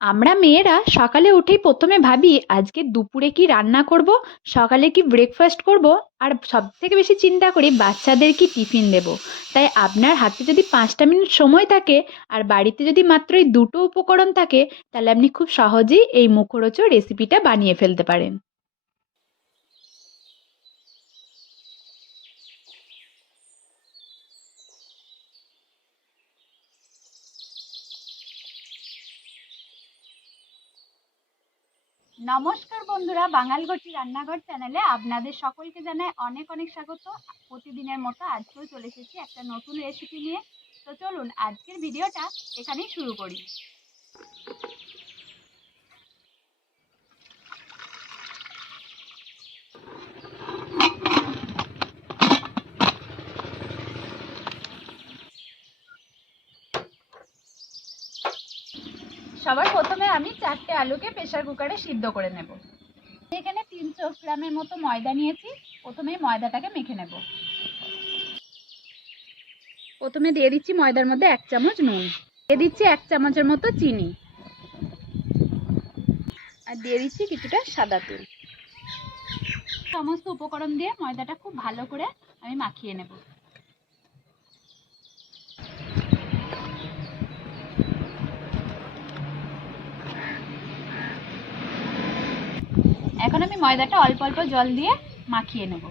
আমরা মেয়েরা সকালে উঠেই প্রথমে ভাবি, আজকে দুপুরে কি রান্না করব, সকালে কি ব্রেকফাস্ট করব, আর সব থেকে বেশি চিন্তা করি বাচ্চাদের কি টিফিন দেব। তাই আপনার হাতে যদি পাঁচটা মিনিট সময় থাকে, আর বাড়িতে যদি মাত্র এই দুটো উপকরণ থাকে, তাহলে আপনি খুব সহজেই এই মুখরোচ রেসিপিটা বানিয়ে ফেলতে পারেন। নমস্কার বন্ধুরা বাঙালগটি রান্নাঘর চ্যানেলে আপনাদের সকলকে জানায় অনেক অনেক স্বাগত। প্রতিদিনের মতো আজকেও চলে এসেছি একটা নতুন রেসিপি নিয়ে। তো চলুন, আজকের ভিডিওটা এখানেই শুরু করি। সবার প্রথমে আমি চারটে আলুকে প্রেসার কুকারে সিদ্ধ করে নেব। এখানে তিনশো গ্রামের মতো ময়দা নিয়েছি। প্রথমে ময়দাটাকে মেখে নেব। প্রথমে দিয়ে দিচ্ছি ময়দার মধ্যে এক চামচ নুন। দিয়ে দিচ্ছি এক চামচের মতো চিনি। আর দিয়ে দিচ্ছি কিছুটা সাদা তেল। সমস্ত উপকরণ দিয়ে ময়দাটা খুব ভালো করে আমি মাখিয়ে নেব। এখন আমি ময়দাটা অল্প অল্প জল দিয়ে মাখিয়ে নেব।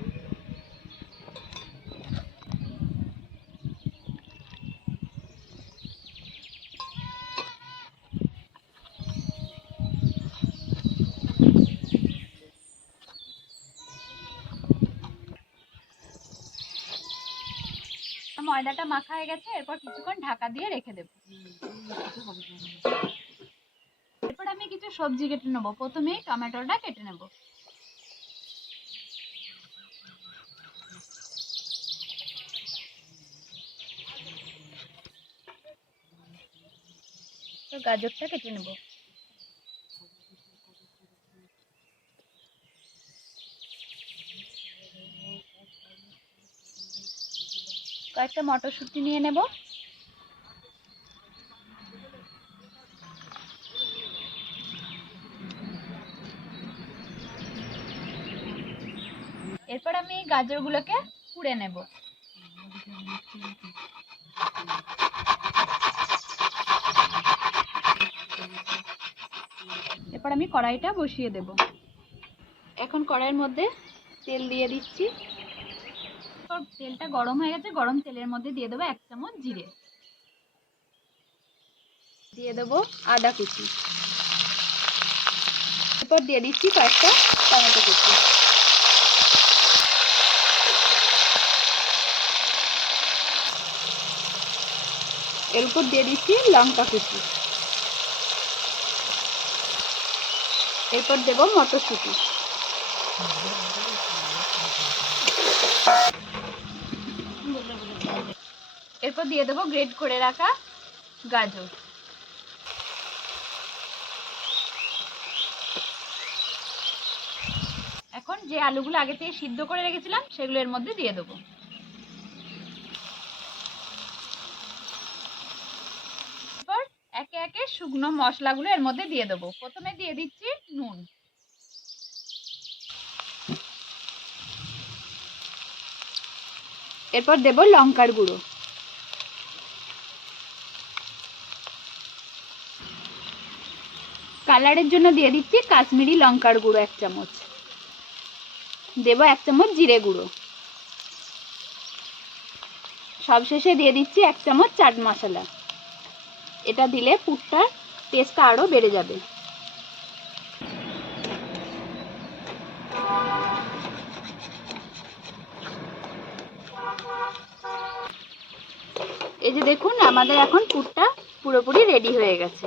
ময়দাটা মাখা হয়ে গেছে, এরপর কিছুক্ষণ ঢাকা দিয়ে রেখে দেব। সবজি কেটে নেব। প্রথমেই টমেটোটা কেটে নেব। তো গাজরটা কেটে নেব। কয়েকটা মটরশুঁটি নিয়ে নেব। এরপর আমি এই গাজরগুলোকে পুড়ে নেব। এরপর আমি কড়াইটা বসিয়ে দেব। এখন কড়াইয়ের মধ্যে তেল দিয়ে দিচ্ছি। তেলটা গরম হয়ে গেছে, গরম তেলের মধ্যে দিয়ে দেবো এক চামচ জিরে। দিয়ে দেবো আদা কুচি। এরপর দিয়ে দিচ্ছি কয়েকটা টমেটো কুচি। এর উপর দিয়ে দিচ্ছি লঙ্কা কুচি। এরপর দেবো মটরশুঁটি। এরপর দিয়ে দেবো গ্রেড করে রাখা গাজর। এখন যে আলুগুলো আগে থেকে সিদ্ধ করে রেখেছিলাম, সেগুলো এর মধ্যে দিয়ে দেবো এরপর একে একে শুকনো মশলাগুলো এর মধ্যে দিয়ে দেবো। প্রথমে দিয়ে দিচ্ছি নুন। এরপর দেব লঙ্কার গুঁড়ো। কালারের জন্য দিয়ে দিচ্ছি কাশ্মীরি লঙ্কার গুঁড়ো এক চামচ। দেব এক চামচ জিরে গুঁড়ো। সবশেষে দিয়ে দিচ্ছি এক চামচ চাট মশলা। এটা দিলে পুরটার টেস্টটা আরও বেড়ে যাবে। এই যে দেখুন আমাদের এখন পুরটা পুরোপুরি রেডি হয়ে গেছে।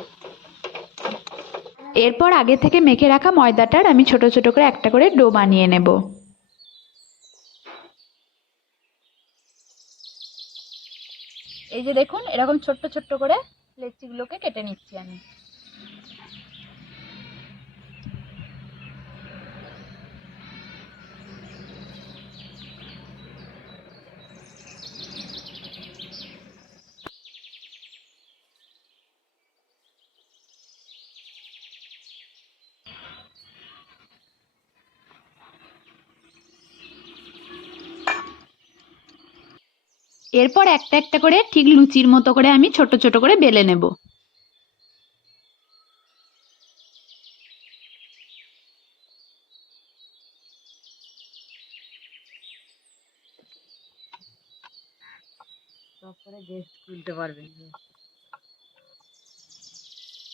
এরপর আগে থেকে মেখে রাখা ময়দাটার আমি ছোট ছোট করে একটা করে ডো বানিয়ে নেব। এই যে দেখুন এরকম ছোট্ট ছোট্ট করে লেচিগুলোকে কেটে নিচ্ছি আমি। এরপর একটা একটা করে ঠিক লুচির মতো করে আমি ছোট ছোট করে বেলে নেব।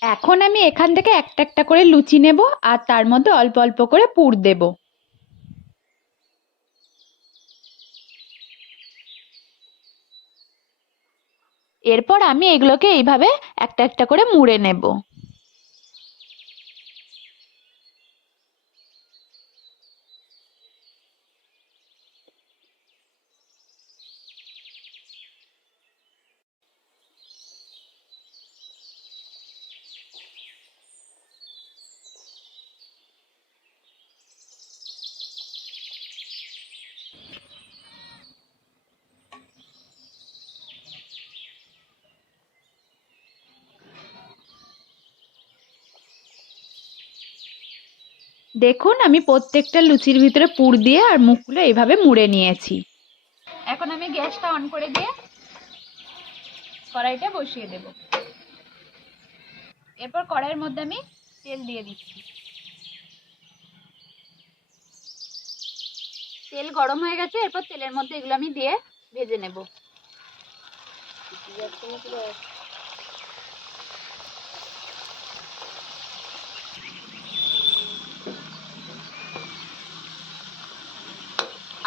এখন আমি এখান থেকে একটা একটা করে লুচি নেব আর তার মধ্যে অল্প অল্প করে পুর দেব। এরপর আমি এগুলোকে এইভাবে একটা একটা করে মুড়ে নেব। দেখুন, আমি প্রত্যেকটা লুচির ভিতরে পুর দিয়ে আর মুখগুলো এইভাবে মুড়ে নিয়েছি। এখন আমি গ্যাসটা অন করে দিয়ে কড়াইটা বসিয়ে দেব। এরপর কড়াইয়ের মধ্যে আমি তেল দিয়ে দিচ্ছি। তেল গরম হয়ে গেছে, এরপর তেলের মধ্যে এগুলো আমি দিয়ে ভেজে নেব।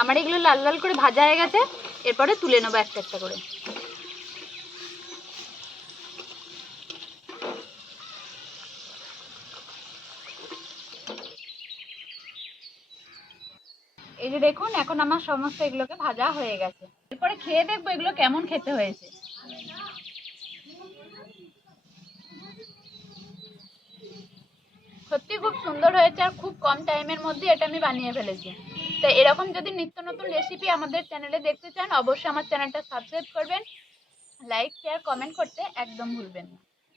আমার এগুলো লাল লাল করে ভাজা হয়ে গেছে, এরপরে তুলে নেব একটা একটা করে। এই যে দেখুন, এখন আমার সমস্ত এগুলোকে ভাজা হয়ে গেছে। এরপরে খেয়ে দেখব এগুলো কেমন খেতে হয়েছে। সত্যি খুব সুন্দর হয়েছে আর খুব কম টাইমের মধ্যে এটা আমি বানিয়ে ফেলেছি। তো এরকম যদি নিত্য নতুন রেসিপি আমাদের চ্যানেলে দেখতে চান, অবশ্যই আমার চ্যানেলটা সাবস্ক্রাইব করবেন লাইক শেয়ার কমেন্ট করতে একদম ভুলবেন না।